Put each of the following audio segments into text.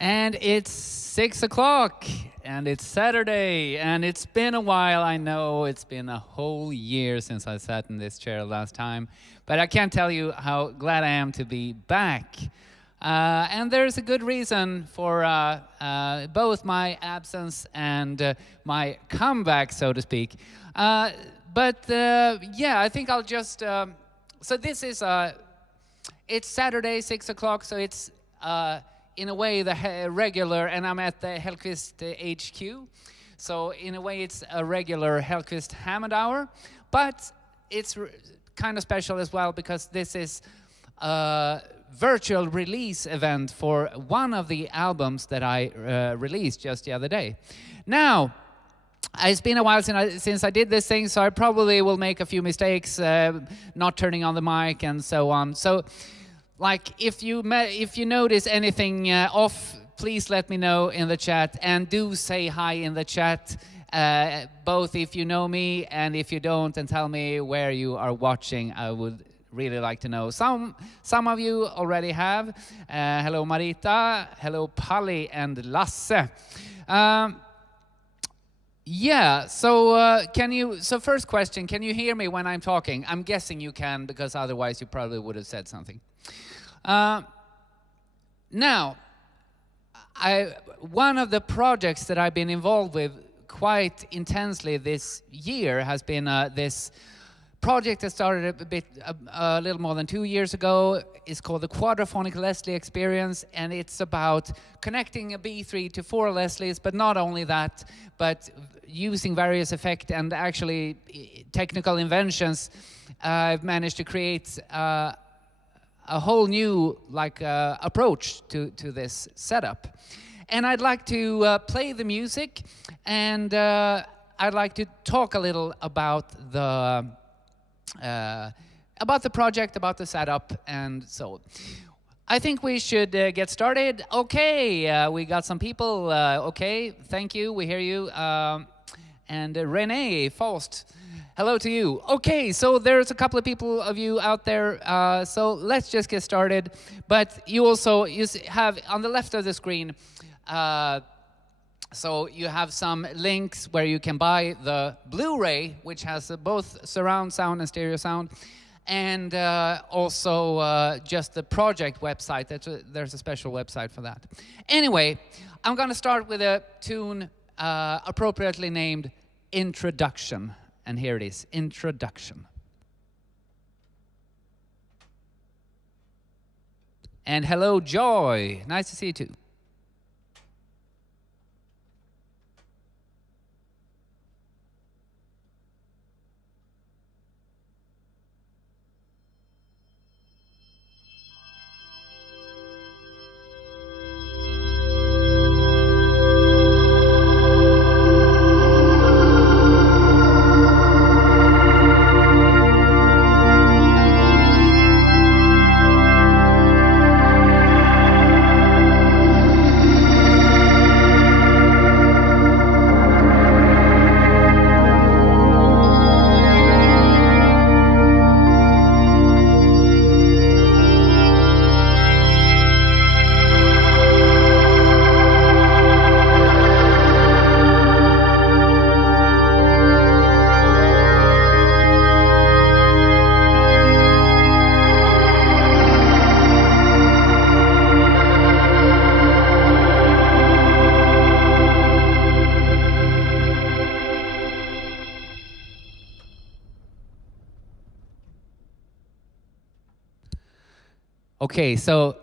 And it's 6 o'clock, and it's Saturday, and it's been a while. I know it's been a whole year since I sat in this chair last time, but I can't tell you how glad I am to be back. And there's a good reason for both my absence and my comeback, so to speak. Yeah, I think I'll just... so this is... it's Saturday, 6 o'clock, so it's... in a way, the regular, and I'm at the Hellkvist HQ. So in a way, it's a regular Hellkvist Hammond hour, but it's kind of special as well because this is a virtual release event for one of the albums that I released just the other day. Now, it's been a while since I did this thing, so I probably will make a few mistakes, not turning on the mic and so on. So. Like, if you notice anything off, please let me know in the chat, and do say hi in the chat, both if you know me and if you don't, and tell me where you are watching. I would really like to know. Some of you already have. Hello Marita, hello Polly and Lasse. Yeah, so first question, can you hear me when I'm talking? I'm guessing you can, because otherwise you probably would have said something. Now, one of the projects that I've been involved with quite intensely this year has been this project that started a little more than 2 years ago. It's called the Quadraphonic Leslie Experience, and it's about connecting a B3 to 4 Leslies, but not only that, but using various effects and actually technical inventions. I've managed to create a whole new approach to this setup. And I'd like to play the music, and I'd like to talk a little about the project, about the setup, and so. I think we should get started. Okay, we got some people. Okay, thank you, we hear you. And Renee Faust. Hello to you. Okay, so there's a couple of people of you out there, so let's just get started. But you also have on the left of the screen, so you have some links where you can buy the Blu-ray, which has both surround sound and stereo sound, and also just the project website. There's a special website for that. Anyway, I'm going to start with a tune appropriately named Introduction. And here it is, Introduction. And hello, Joy. Nice to see you too. Okay, so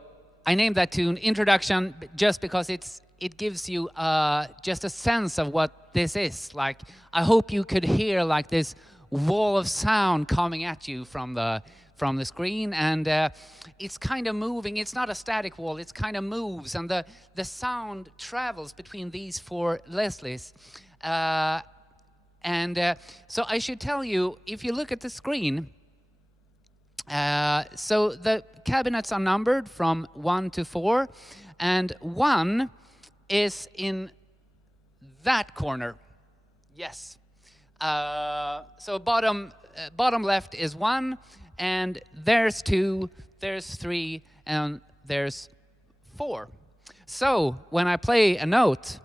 I named that tune Introduction just because it gives you just a sense of what this is. Like, I hope you could hear like this wall of sound coming at you from the screen, and it's kind of moving. It's not a static wall, it kind of moves, and the sound travels between these 4 Leslies. So I should tell you, if you look at the screen, so the cabinets are numbered from 1 to 4, and 1 is in that corner. Yes. So bottom left is 1, and there's 2, there's 3, and there's 4. So when I play a note,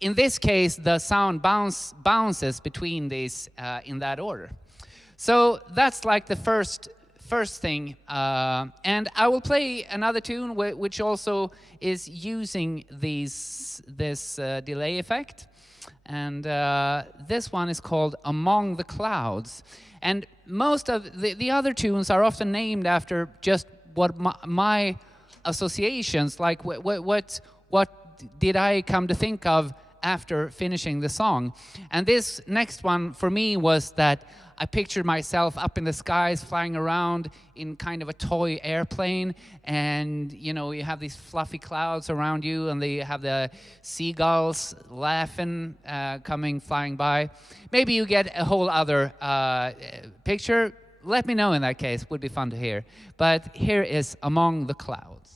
in this case, the sound bounces between these in that order. So that's like the first thing. And I will play another tune which also is using this delay effect. And this one is called Amonng the Clouds. And most of the other tunes are often named after just what my associations, like what did I come to think of after finishing the song. And this next one for me was that I pictured myself up in the skies flying around in kind of a toy airplane, and you know, you have these fluffy clouds around you, and they have the seagulls laughing, flying by. Maybe you get a whole other picture. Let me know in that case, would be fun to hear. But here is Amonng the Clouds.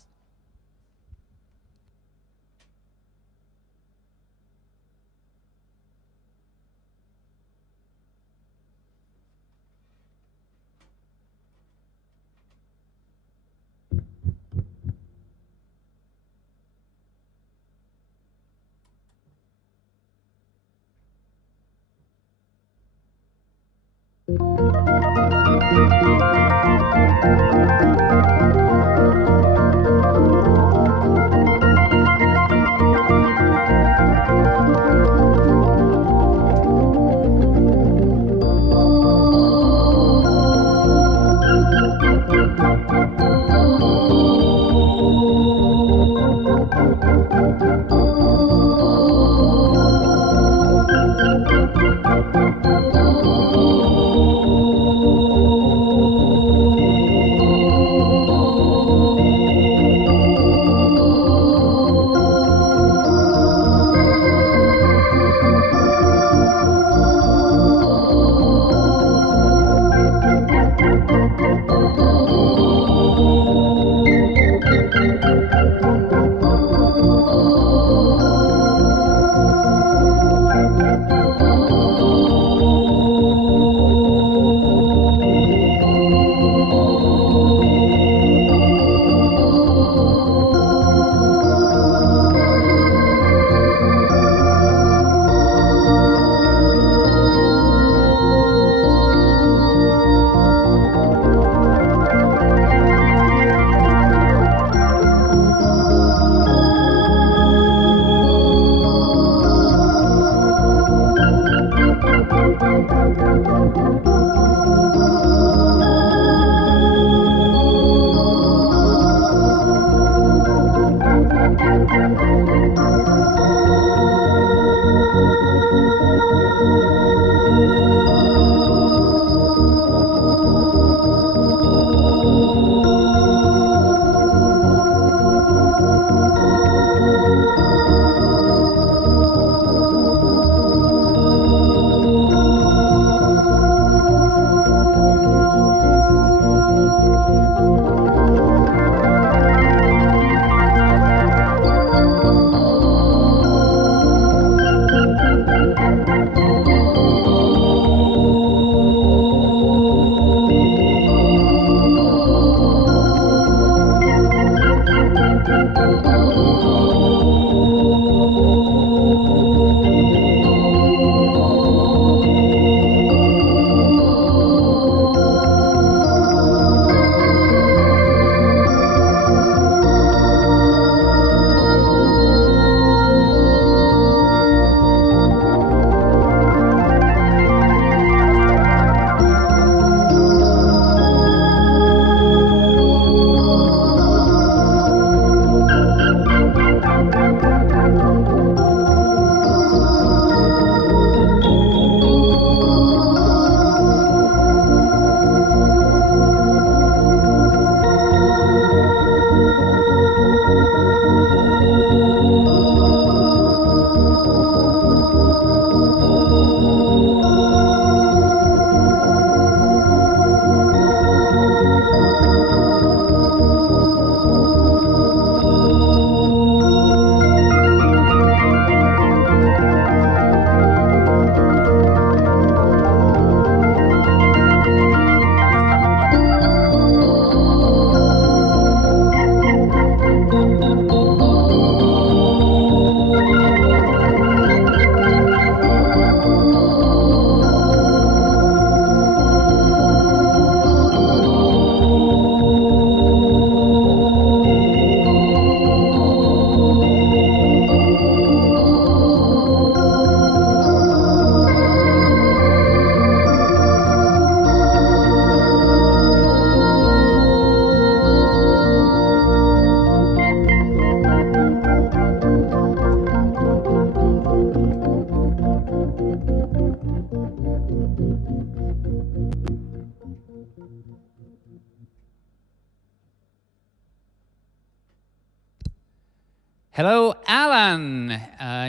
Hello, Alan,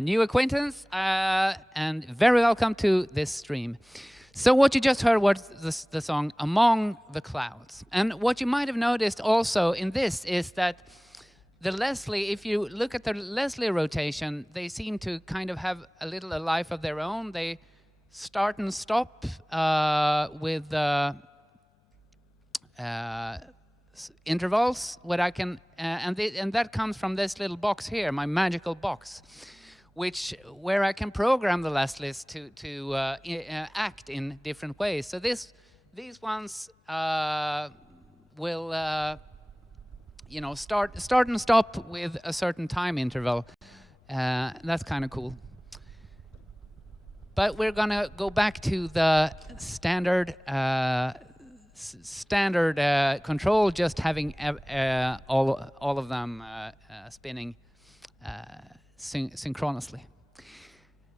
new acquaintance, and very welcome to this stream. So what you just heard was the song Amonng the Clouds. And what you might have noticed also in this is that the Leslie, if you look at the Leslie rotation, they seem to kind of have a little a life of their own. They start and stop with intervals, what I can, and that comes from this little box here, my magical box, where I can program the Leslies to act in different ways. So these ones will start and stop with a certain time interval. That's kind of cool. But we're gonna go back to the standard control, just having all of them spinning synchronously.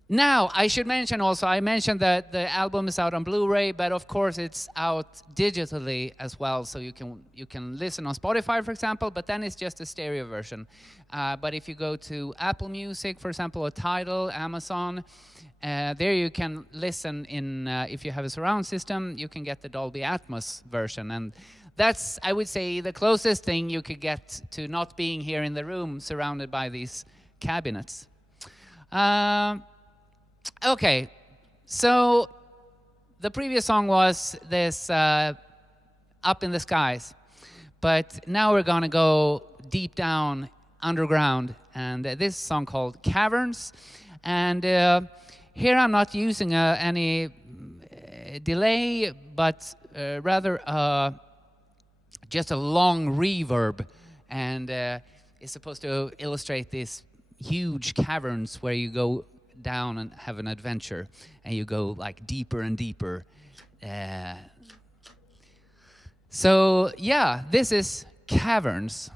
Now, I should mention also, I mentioned that the album is out on Blu-ray, but of course it's out digitally as well, so you can listen on Spotify, for example, but then it's just a stereo version. But if you go to Apple Music, for example, or Tidal, Amazon, there you can listen in, if you have a surround system, you can get the Dolby Atmos version. And that's, I would say, the closest thing you could get to not being here in the room surrounded by these cabinets. Okay, so the previous song was this Up in the Skies. But now we're gonna go deep down underground, and this song called Caverns. And here I'm not using any delay, but rather just a long reverb, and it's supposed to illustrate these huge caverns where you go down and have an adventure, and you go like deeper and deeper. So yeah, this is Caverns.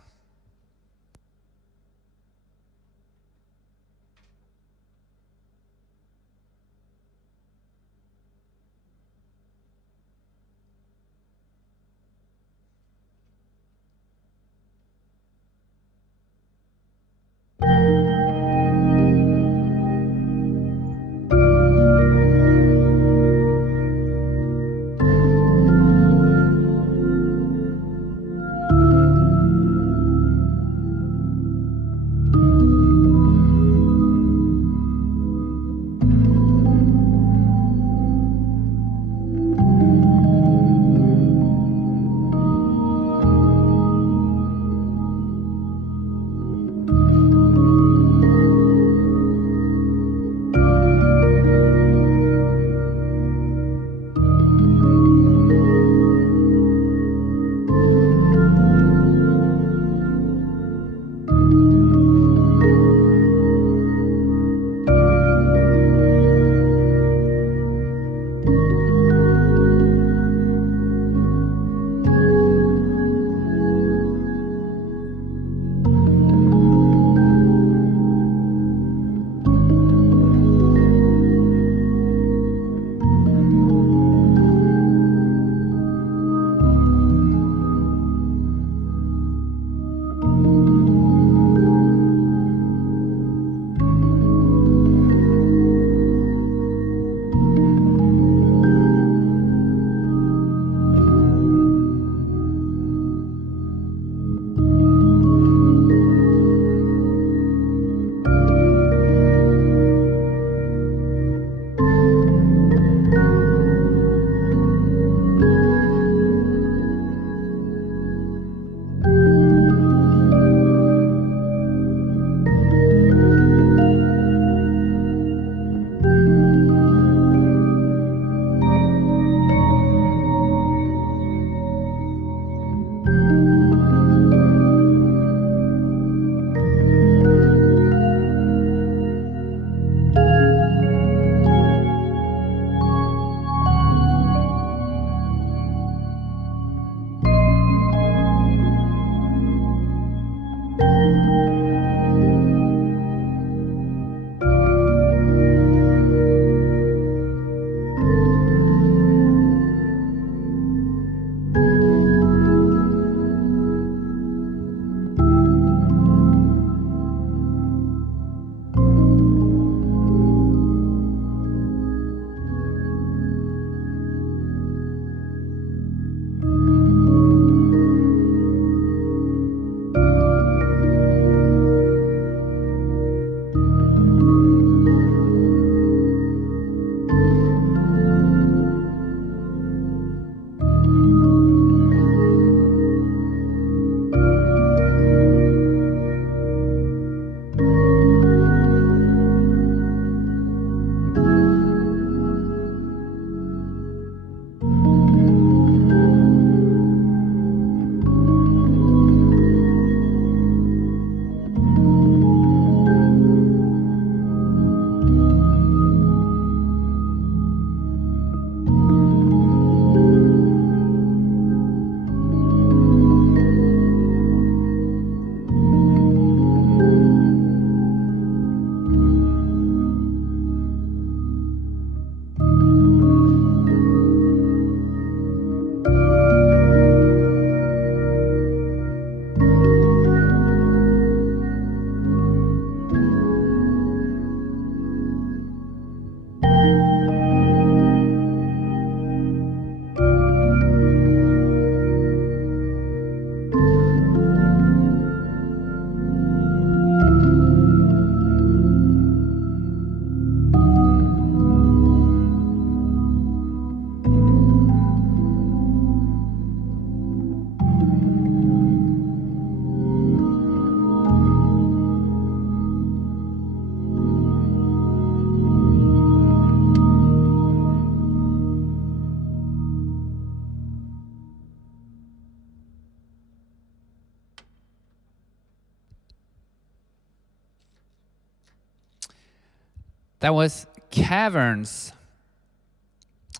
That was Caverns.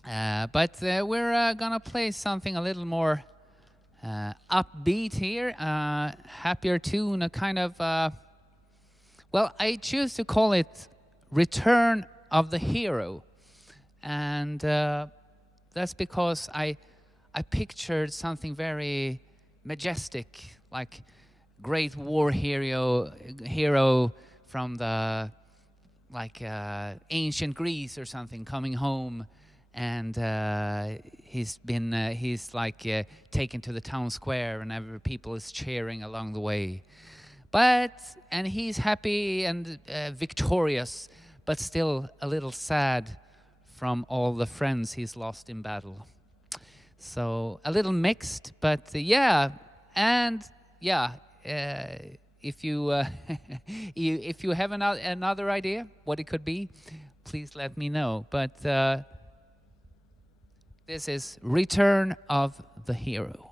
But we're gonna play something a little more upbeat here, happier tune, a kind of, well, I choose to call it Return of the Hero. And that's because I pictured something very majestic, like great war hero from the ancient Greece or something, coming home, and he's taken to the town square, and every people is cheering along the way. And he's happy and victorious, but still a little sad from all the friends he's lost in battle. So a little mixed, but yeah, and yeah. If you if you have another idea what it could be, please let me know. But this is Return of the Hero.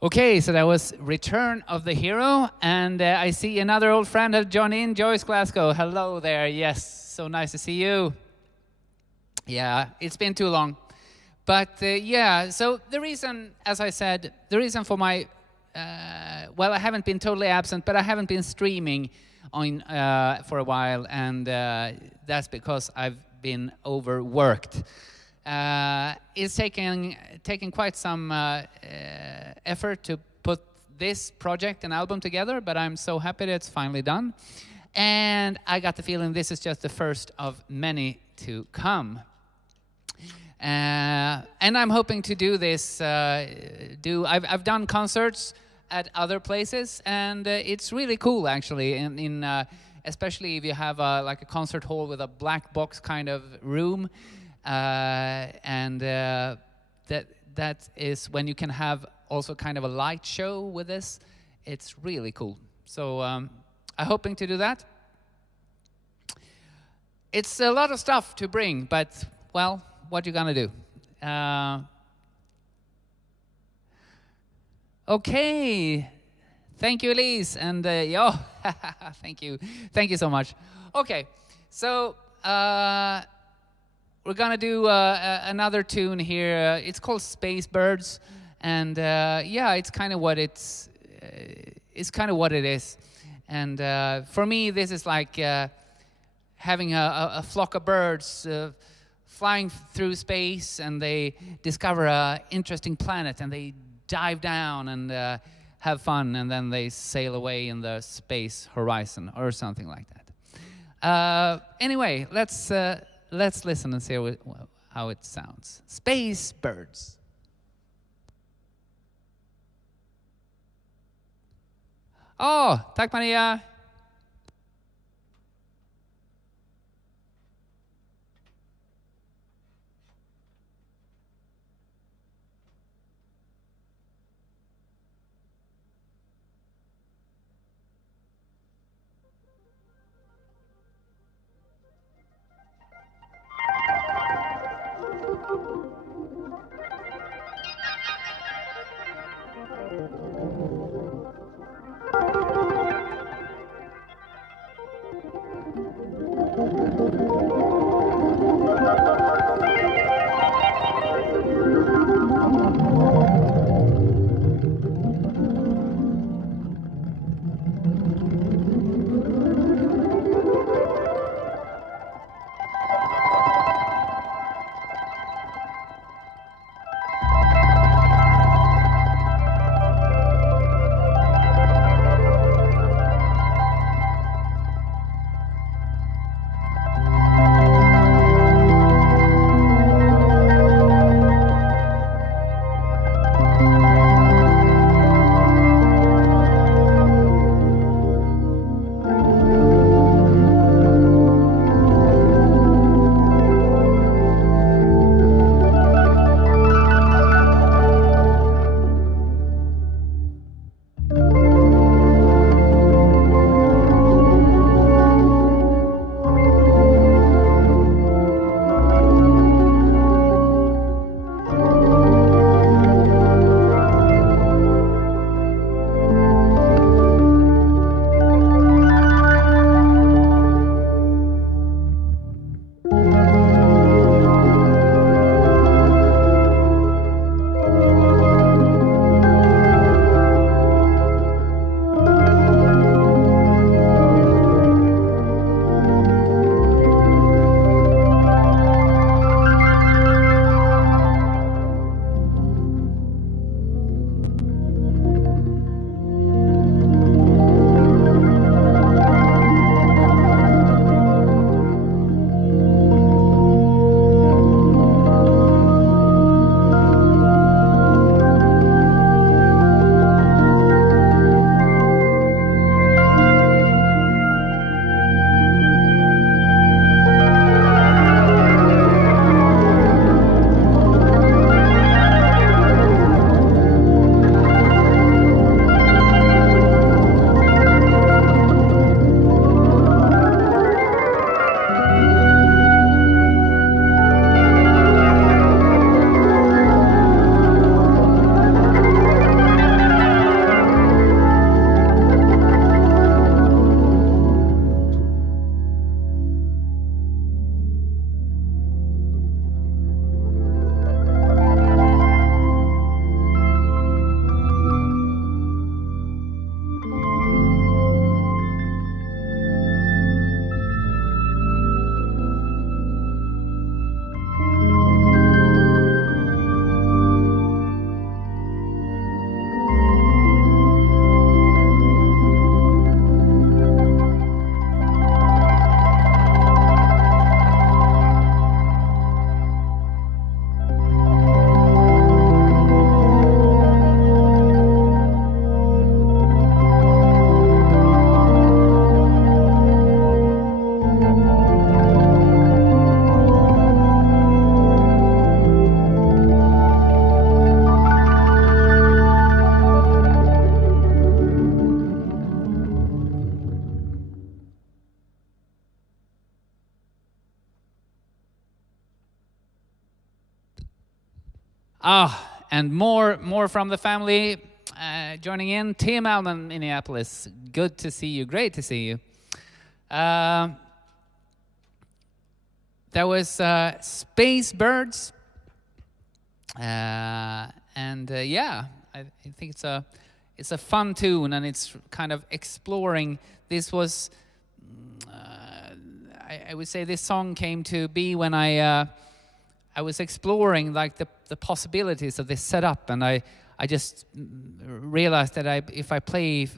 Okay, so that was Return of the Hero, and I see another old friend has joined in, Joyce Glasgow. Hello there. Yes, so nice to see you. Yeah, it's been too long. But yeah, so the reason, as I said, the reason for my, well, I haven't been totally absent, but I haven't been streaming on for a while, and that's because I've been overworked. It's taken quite some effort to put this project and album together, but I'm so happy that it's finally done. And I got the feeling this is just the first of many to come. And I'm hoping to do this. I've done concerts at other places, and it's really cool actually. Especially if you have like a concert hall with a black box kind of room, and that is when you can have also kind of a light show with this. It's really cool. So I'm hoping to do that. It's a lot of stuff to bring, but well, what you gonna do? Okay, thank you, Elise, and yo, thank you so much. Okay, so we're gonna do another tune here. It's called Space Birds, and yeah, it's kind of what it is. And for me, this is like having a flock of birds flying through space, and they discover an interesting planet, and they dive down and have fun, and then they sail away in the space horizon or something like that. Anyway, let's listen and see how it sounds. Space Birds. Oh, tack Maria. And more from the family joining in. Tim Alman, Minneapolis. Good to see you. Great to see you. There was Space Birds. Yeah, I think it's a fun tune, and it's kind of exploring. This was, I would say, this song came to be when I was exploring like the possibilities of this setup, and I just realized that if I play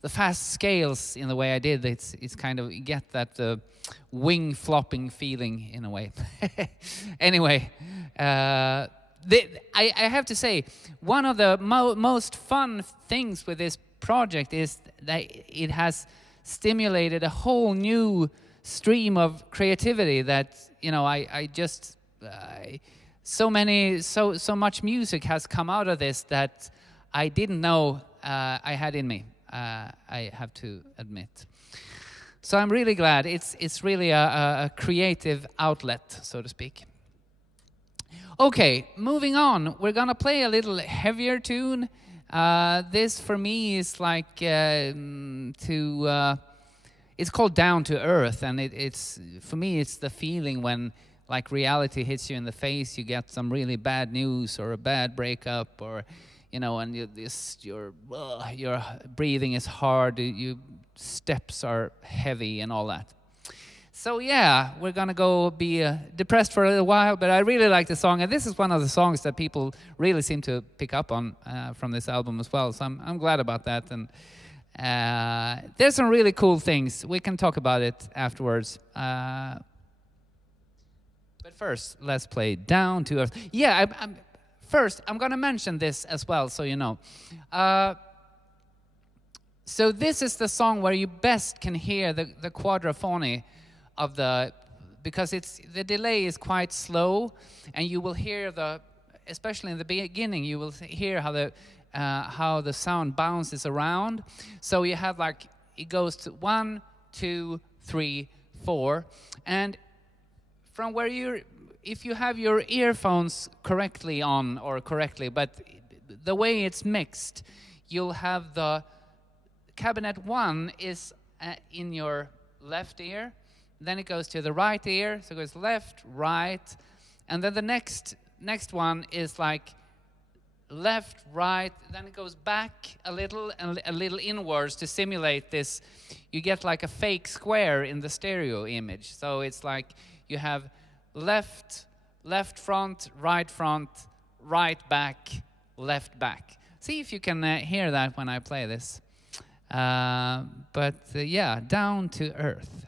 the fast scales in the way I did, it's kind of, you get that wing flopping feeling in a way. Anyway. I have to say, one of the most fun things with this project is that it has stimulated a whole new stream of creativity that, I just, so much music has come out of this that I didn't know I had in me, I have to admit. So I'm really glad. It's really a creative outlet, so to speak. Okay, moving on. We're gonna play a little heavier tune. This for me is like it's called Down to Earth, and it's for me it's the feeling when like reality hits you in the face. You get some really bad news or a bad breakup, or and your breathing is hard. Your steps are heavy and all that. So yeah, we're gonna go be depressed for a little while, but I really like the song, and this is one of the songs that people really seem to pick up on from this album as well. So I'm glad about that, and there's some really cool things. We can talk about it afterwards. But first, let's play Down to Earth. Yeah, I'm gonna mention this as well, so you know. So this is the song where you best can hear the quadraphony of because the delay is quite slow, and you will hear especially in the beginning, you will hear how the sound bounces around. So you have like, it goes to 1, 2, 3, 4, and from where if you have your earphones correctly on, but the way it's mixed, you'll have the cabinet 1 is in your left ear. Then it goes to the right ear, so it goes left, right, and then the next one is like left, right, then it goes back a little and a little inwards to simulate this. You get like a fake square in the stereo image. So it's like you have left front, right back, left back. See if you can hear that when I play this. Yeah, Down to Earth.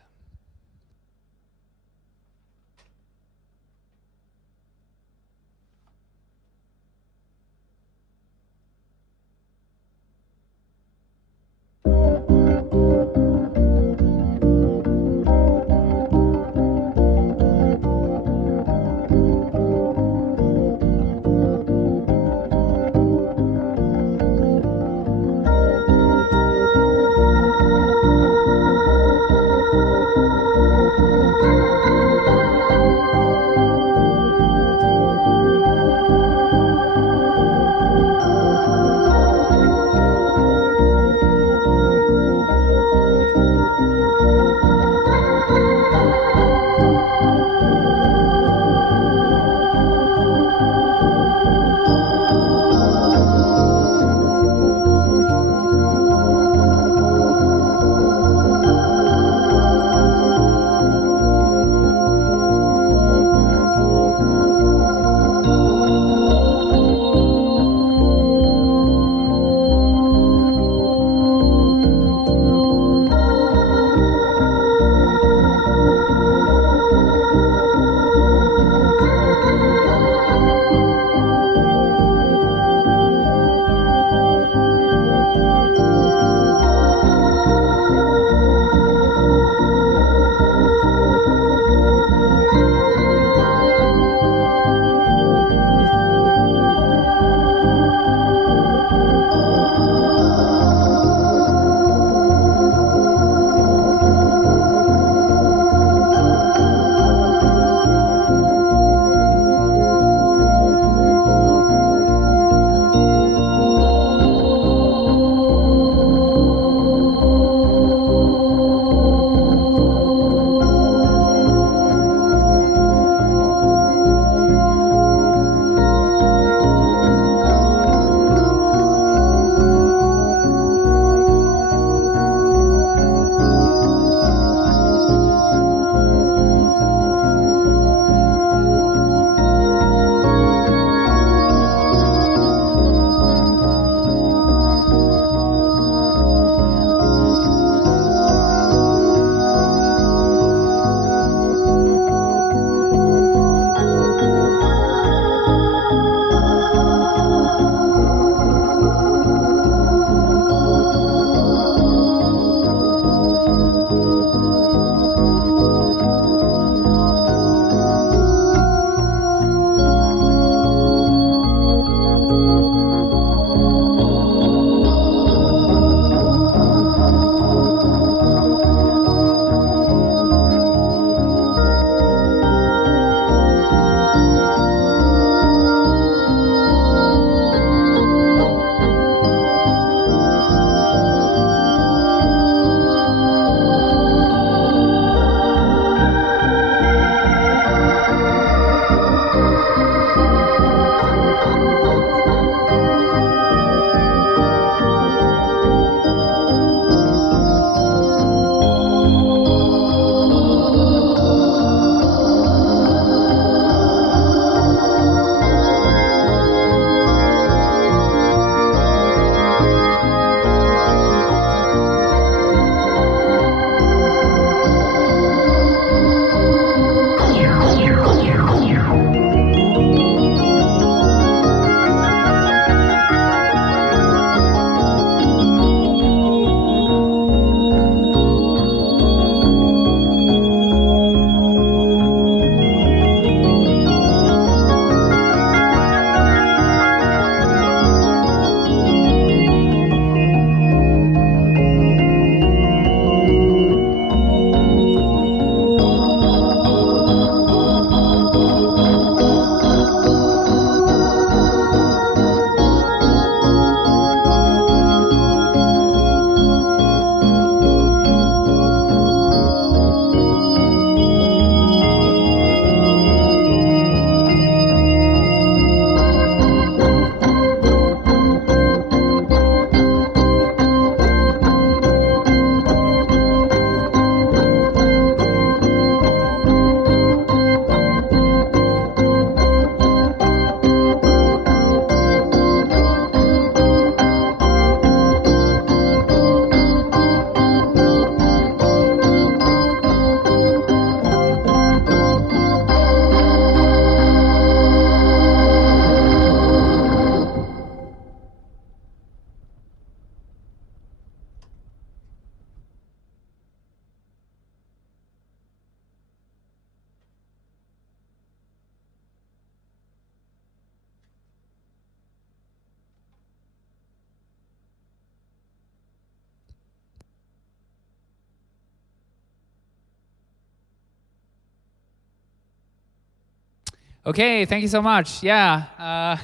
Okay, thank you so much. Yeah.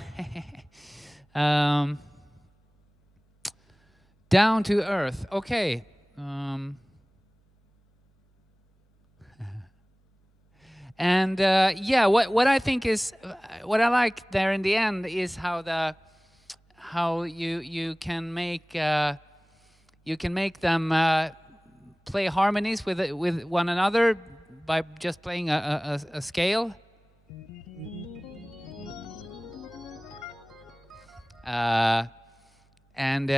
Down to Earth. Okay. And yeah, what I think is what I like there in the end is how you can make them play harmonies with one another by just playing a scale. And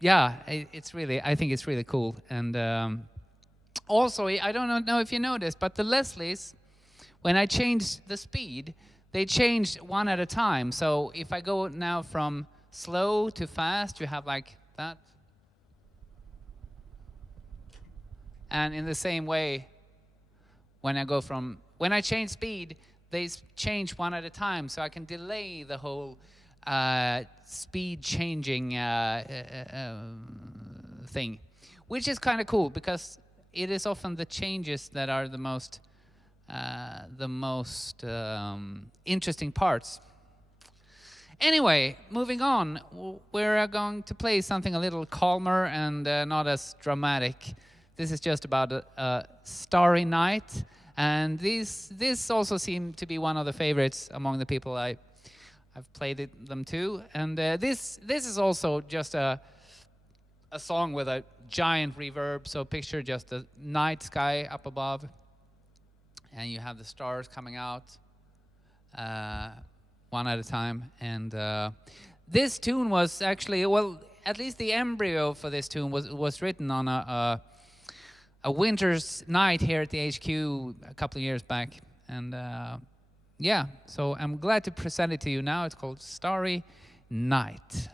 yeah, it's really, I think it's really cool. And also, I don't know if you noticed, but the Leslies, when I changed the speed, they changed one at a time. So if I go now from slow to fast, you have like that. And in the same way, when I change speed, they change one at a time, so I can delay the whole speed changing thing, which is kind of cool because it is often the changes that are the most interesting parts. Anyway, moving on, we're going to play something a little calmer and not as dramatic. This is just about a Starry Night, and this also seemed to be one of the favorites among the people I've played them to. And this is also just a song with a giant reverb. So picture just the night sky up above, and you have the stars coming out one at a time. And this tune was actually, well, at least the embryo for this tune was written on a winter's night here at the HQ a couple of years back. And yeah, so I'm glad to present it to you now. It's called Starry Night.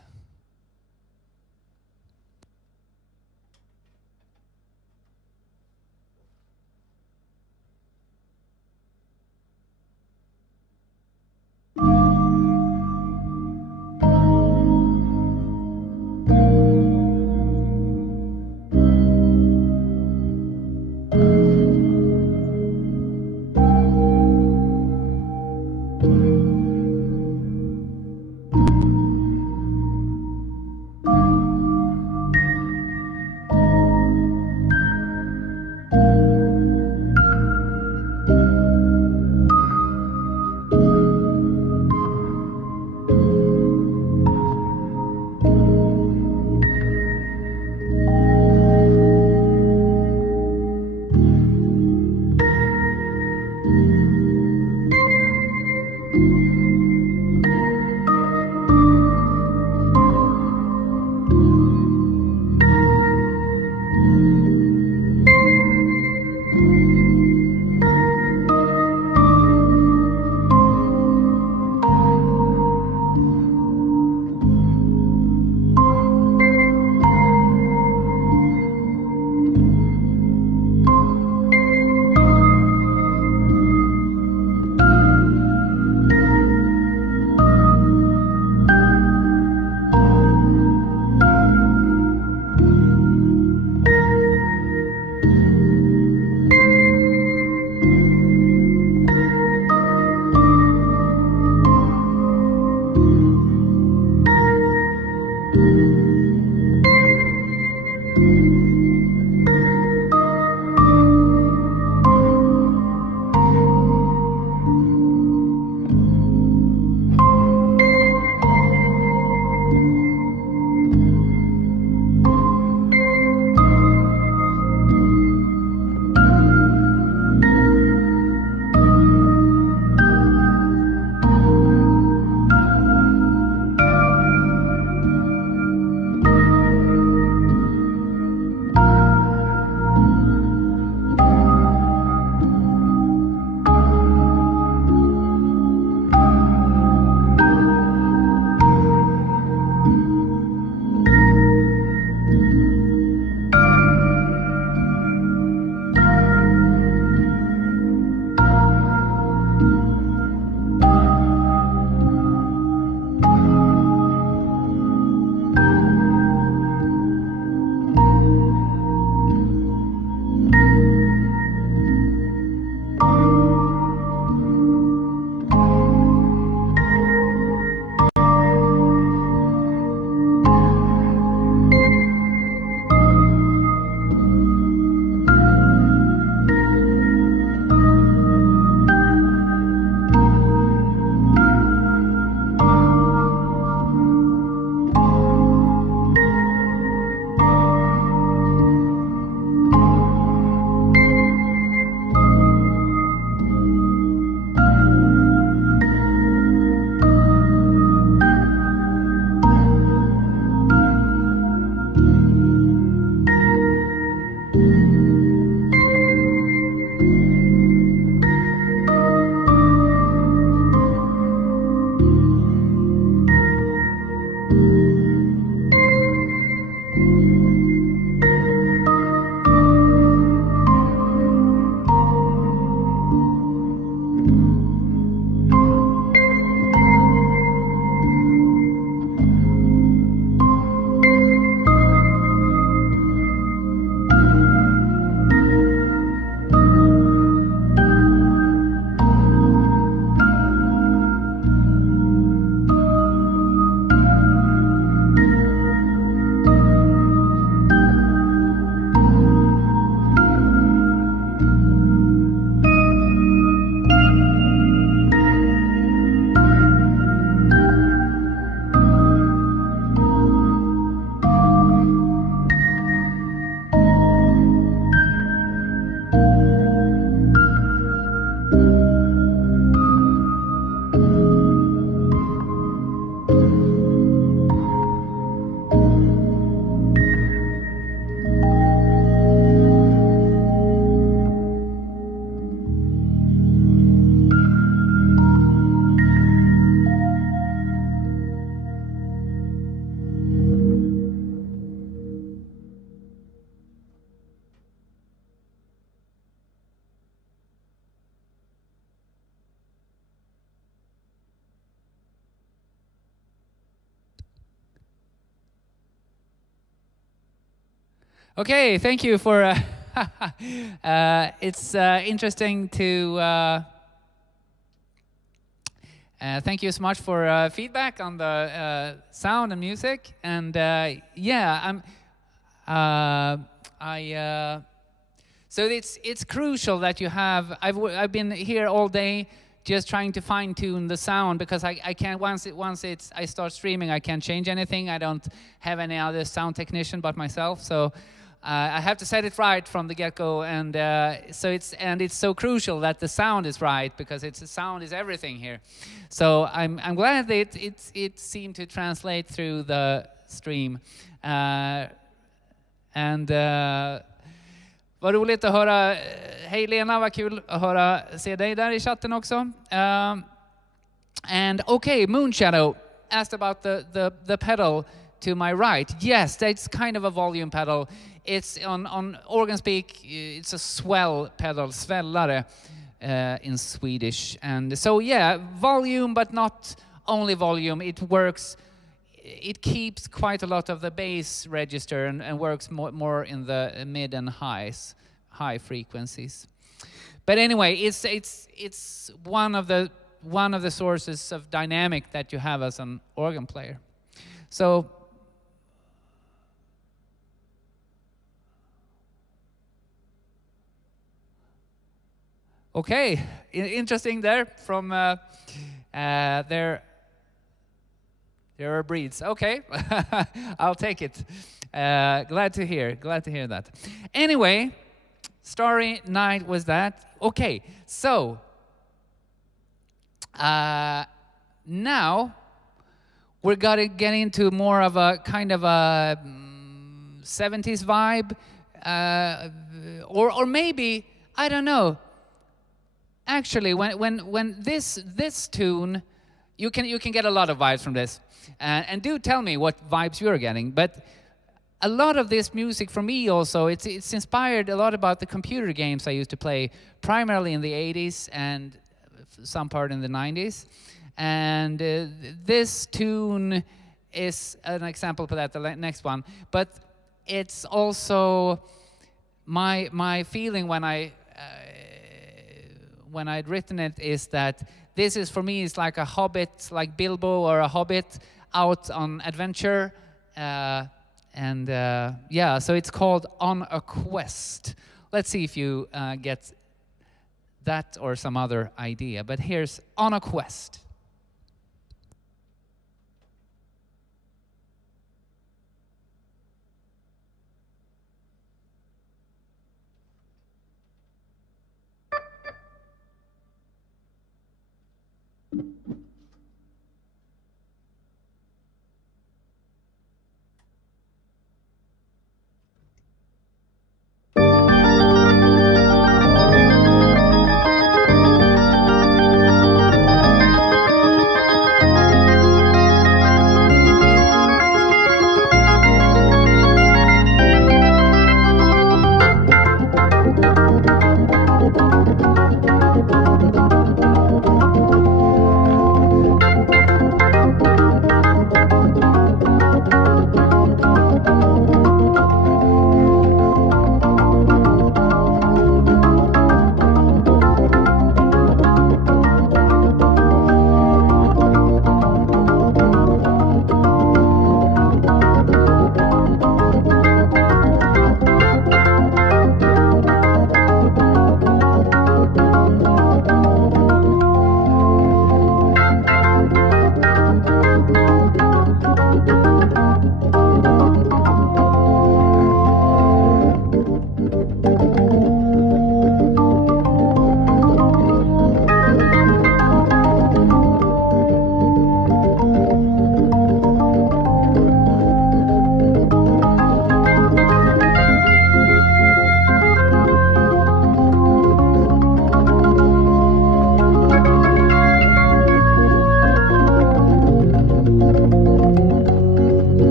Okay, thank you for. It's interesting to. Thank you so much for feedback on the sound and music, and yeah, so it's crucial that you have. I've been here all day just trying to fine tune the sound, because I can't once I start streaming, I can't change anything. I don't have any other sound technician but myself, so. I have to set it right from the get-go, and so it's so crucial that the sound is right, because the sound is everything here. So I'm glad that it seemed to translate through the stream, and vad roligt att höra. Hej Lena, vad kul att se dig där i chatten också. And okay, Moonshadow asked about the pedal to my right. Yes, that's kind of a volume pedal. It's on organ speak, it's a swell pedal, svällare in Swedish. And so yeah, volume, but not only volume. It works, it keeps quite a lot of the bass register, and works more in the mid and high frequencies. But anyway, it's one of the sources of dynamic that you have as an organ player. So okay, interesting there from there are breeds. Okay, I'll take it. Glad to hear that. Anyway, Starry Night was that. Okay, so now we're gonna get into more of a kind of a 70s vibe, or maybe, I don't know. Actually, when this tune, you can get a lot of vibes from this, and do tell me what vibes you're getting. But a lot of this music for me also, it's inspired a lot about the computer games I used to play, primarily in the 80s and some part in the 90s. And this tune is an example for that, the next one. But it's also my feeling when I'd written it is that this is, for me, is like a hobbit, like Bilbo or a hobbit out on adventure. Yeah, so it's called On a Quest. Let's see if you get that or some other idea. But here's On a Quest.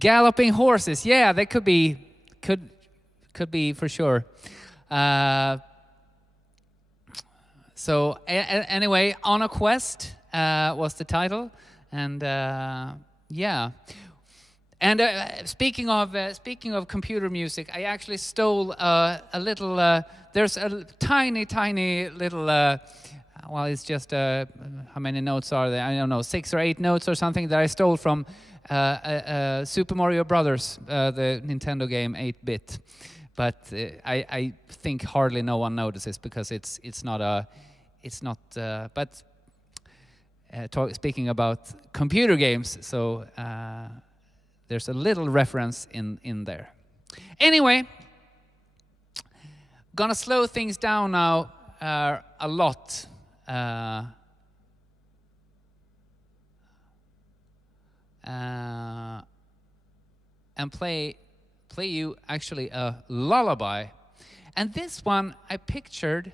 Galloping horses. Yeah, they could be for sure. So anyway, On a Quest was the title, and yeah. And speaking of computer music, I actually stole a little. There's a tiny little. Well, it's just how many notes are there? I don't know, 6 or 8 notes or something that I stole from Super Mario Brothers, the Nintendo game 8-bit. But I think hardly no one notices because it's not. But speaking about computer games, so. There's a little reference in there. Anyway, gonna slow things down now a lot. And play you actually a lullaby. And this one I pictured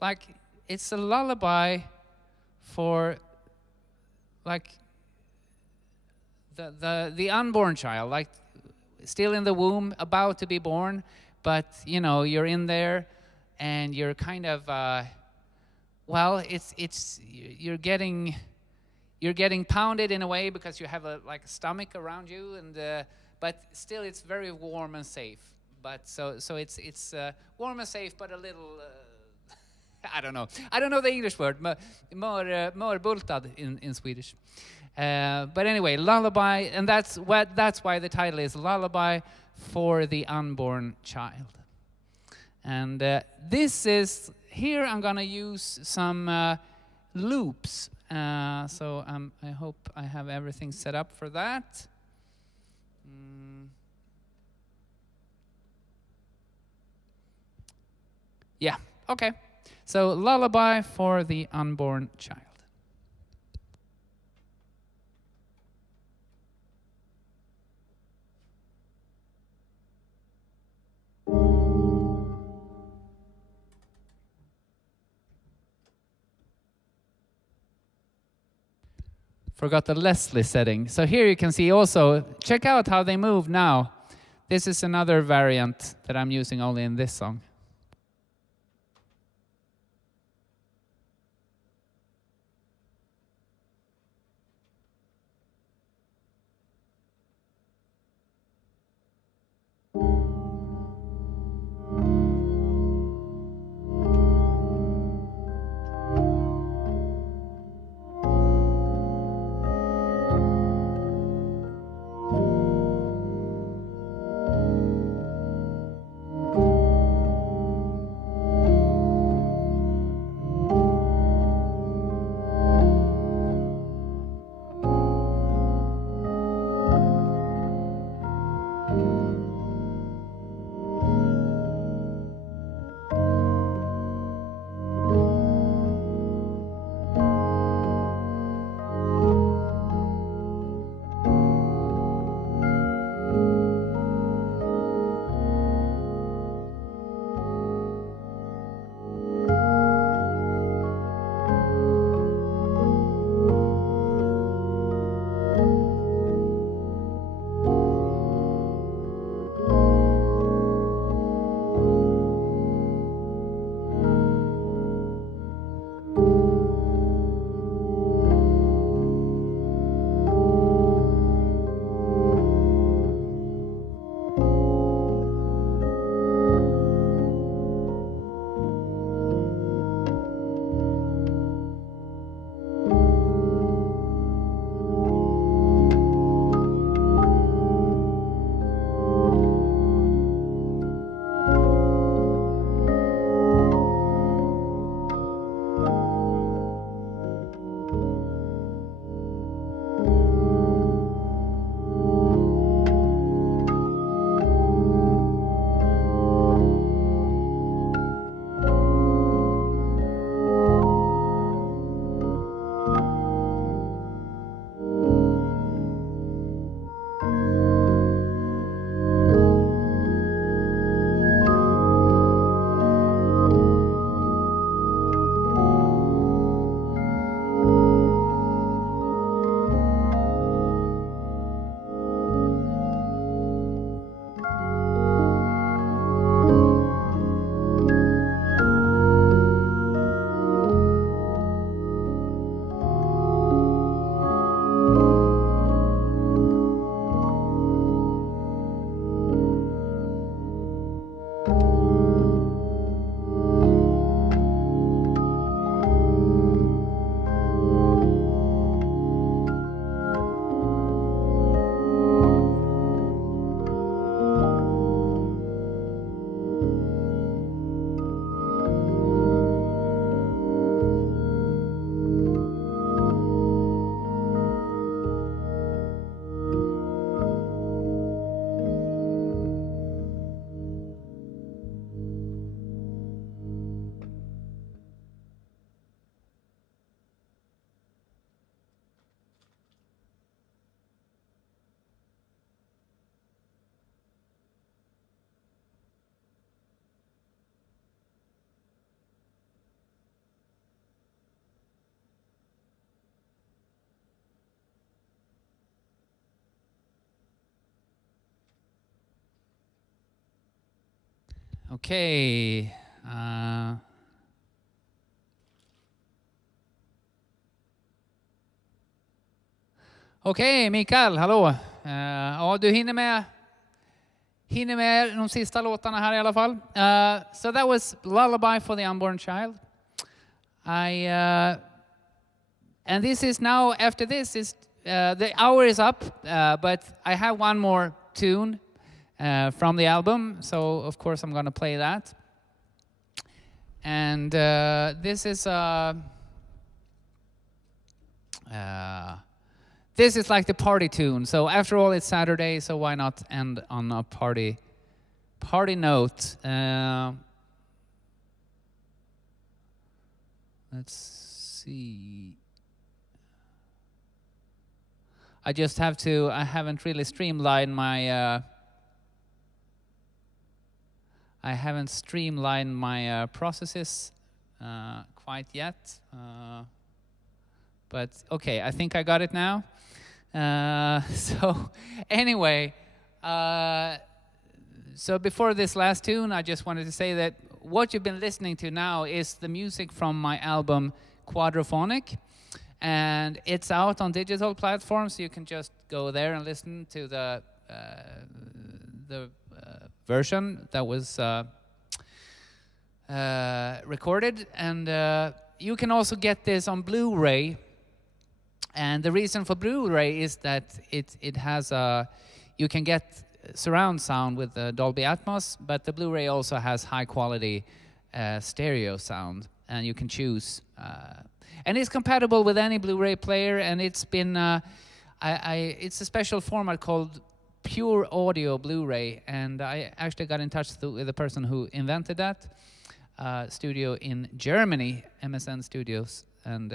like it's a lullaby for like the unborn child, like still in the womb, about to be born, but you know you're in there, and you're kind of well, you're getting pounded in a way because you have a stomach around you, and but still it's very warm and safe. But so it's warm and safe, but a little. I don't know the English word, mörbultad in Swedish. But anyway, lullaby, and that's why the title is Lullaby for the Unborn Child. And this is here. I'm gonna use some loops. So I hope I have everything set up for that. Yeah. Okay. So lullaby for the unborn child. Forgot the Leslie setting. So here you can see also, check out how they move now. This is another variant that I'm using only in this song. Okay. Okej, Mikael, hallå. Ja, du hinner med de sista låtarna här i alla fall. So that was Lullaby for the Unborn Child. And this is now, after this, is the hour is up, but I have one more tune from the album, so of course I'm going to play that. And this is like the party tune. So after all, it's Saturday, so why not end on a party note? Let's see. I haven't really streamlined my processes quite yet. But okay, I think I got it now. So anyway, so before this last tune, I just wanted to say that what you've been listening to now is the music from my album Quadraphonic. And it's out on digital platforms, so you can just go there and listen to the version that was recorded. And you can also get this on Blu-ray. And the reason for Blu-ray is that it has you can get surround sound with the Dolby Atmos, but the Blu-ray also has high quality stereo sound, and you can choose. And it's compatible with any Blu-ray player, and it's been it's a special format called Pure Audio Blu-ray, and I actually got in touch with the person who invented that studio in Germany, MSN Studios. And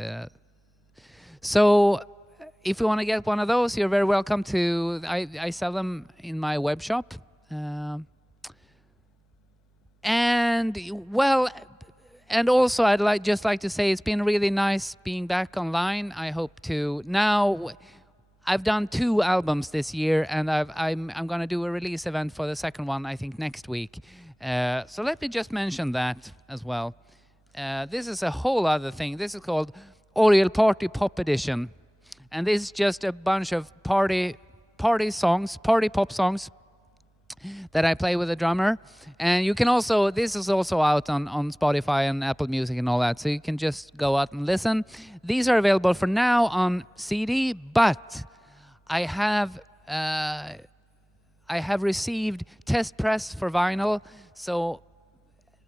so if you want to get one of those, you're very welcome to. I sell them in my web shop. And well, and also I'd just like to say it's been really nice being back online. I hope to now. I've done 2 albums this year, and I'm going to do a release event for the second one, I think, next week. So let me just mention that as well. This is a whole other thing. This is called Oriel Party Pop Edition. And this is just a bunch of party songs, party pop songs that I play with a drummer. And you can also, this is also out on Spotify and Apple Music and all that, so you can just go out and listen. These are available for now on CD, but I have received test press for vinyl, so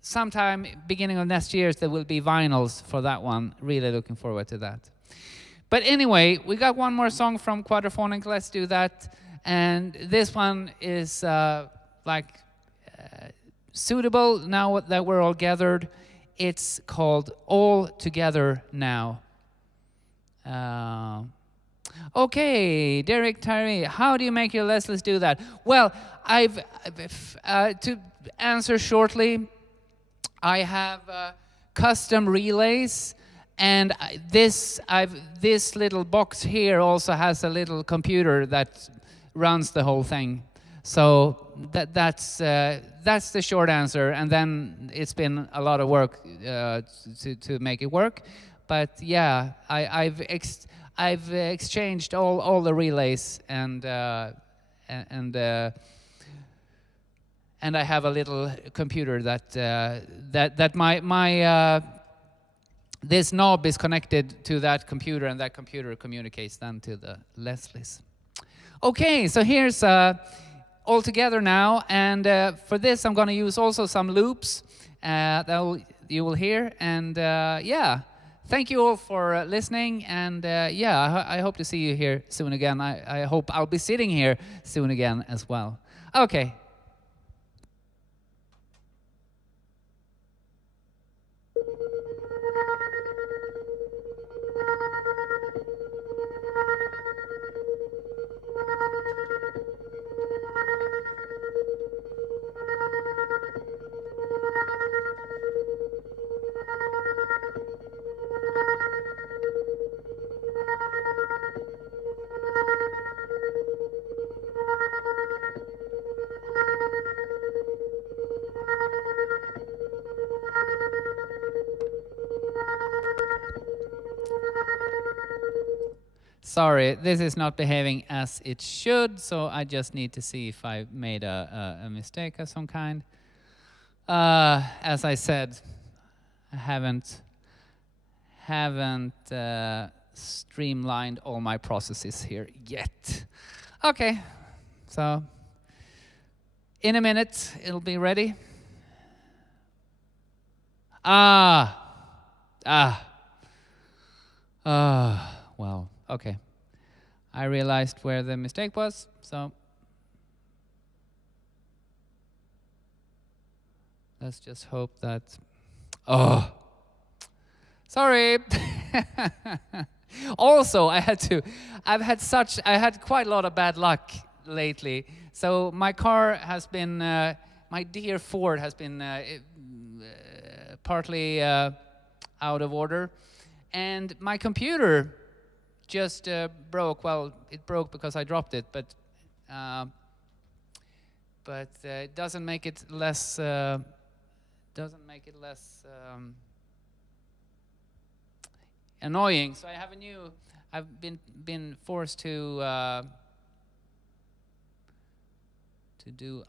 sometime beginning of next year there will be vinyls for that one. Really looking forward to that. But anyway, we got one more song from Quadraphonic. Let's do that. And this one is suitable now that we're all gathered. It's called All Together Now. Okay, Derek Tyree, how do you make your Leslies do that? Well, to answer shortly, I have custom relays, and this little box here also has a little computer that runs the whole thing. So that's the short answer, and then it's been a lot of work to make it work. But yeah, I've exchanged all the relays, and I have a little computer that my this knob is connected to that computer, and that computer communicates then to the Leslies. Okay, so here's All Together Now, and for this I'm going to use also some loops that you will hear, and yeah. Thank you all for listening, and yeah, I hope to see you here soon again. I hope I'll be sitting here soon again as well. Okay. Sorry, this is not behaving as it should, so I just need to see if I made a mistake of some kind. As I said, I haven't streamlined all my processes here yet. Okay, so in a minute it'll be ready. Well, okay. I realized where the mistake was, so let's just hope that. Oh, sorry. Also, I had quite a lot of bad luck lately. So my car has been, my dear Ford has been partly out of order, and my computer just broke. Well, it broke because I dropped it, but it doesn't make it less. Annoying. So I have a new. I've been forced to do.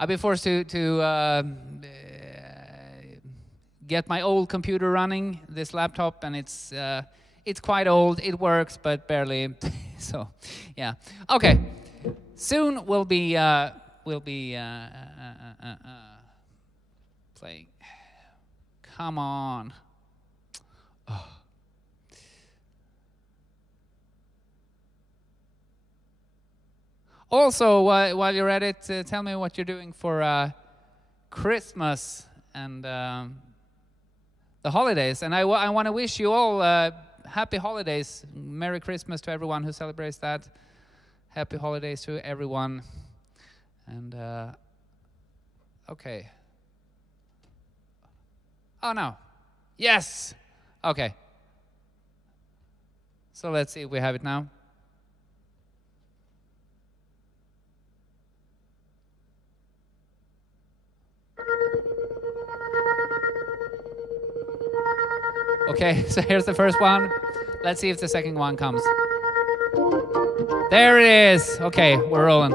I've been forced to get my old computer running, this laptop, and it's quite old. It works, but barely. So, yeah. Okay. Soon we'll be playing. Come on. Oh. Also, while you're at it, tell me what you're doing for Christmas and the holidays. And I want to wish you all happy holidays. Merry Christmas to everyone who celebrates that. Happy holidays to everyone. And, okay. Oh, no. Yes! Okay. So let's see if we have it now. Okay, so here's the first one. Let's see if the second one comes. There it is. Okay, we're rolling.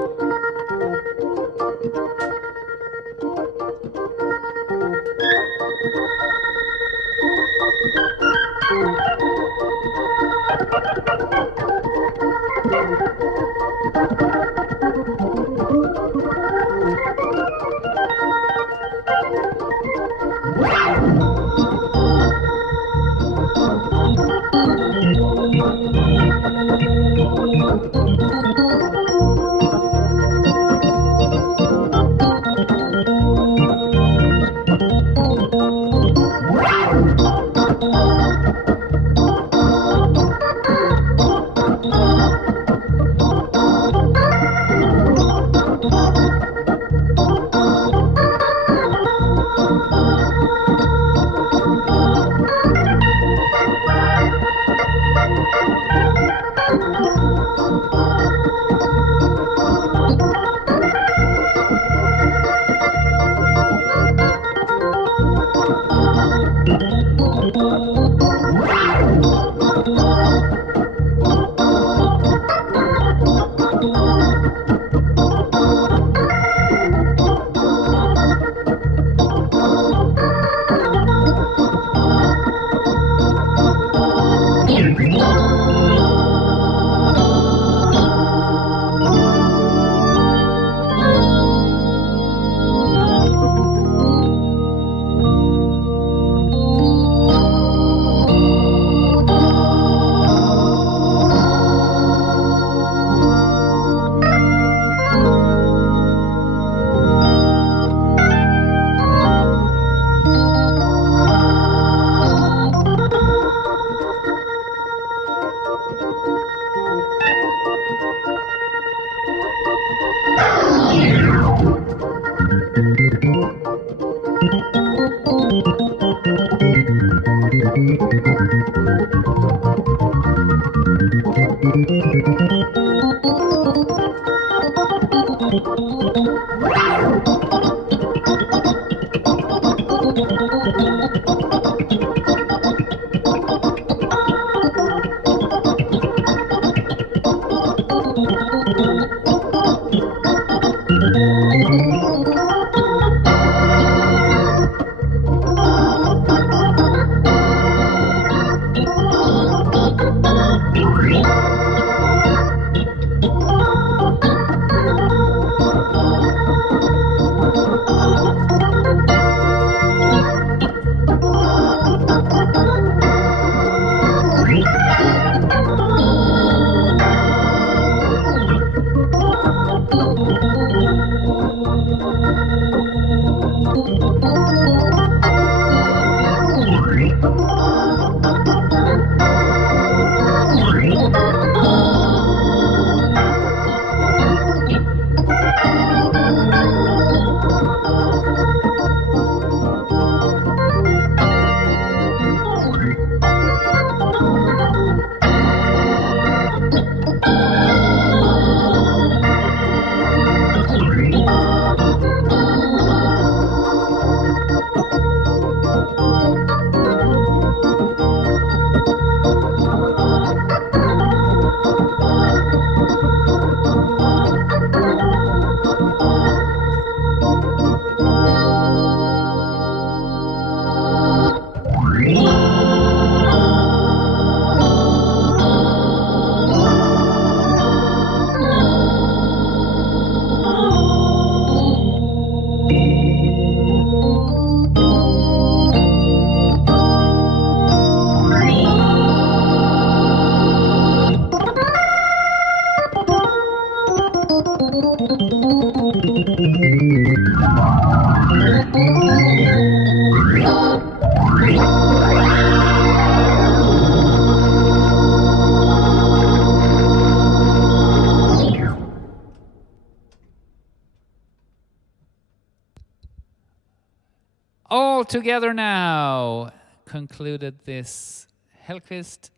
All together now. Concluded this Hellkvist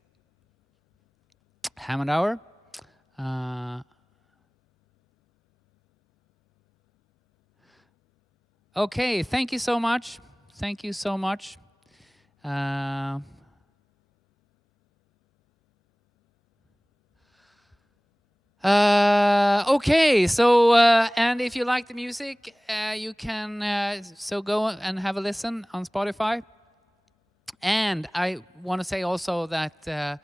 Hammond hour. Okay, thank you so much. Thank you so much. Okay, so and if you like the music, you can so go and have a listen on Spotify. And I want to say also that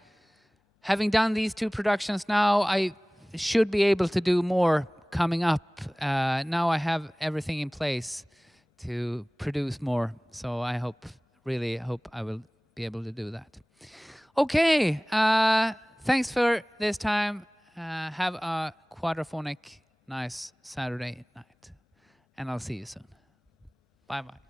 having done these 2 productions now, I should be able to do more coming up. Now I have everything in place to produce more, so I really hope I will be able to do that. Okay, thanks for this time. Have a quadraphonic, nice Saturday night. And I'll see you soon. Bye-bye.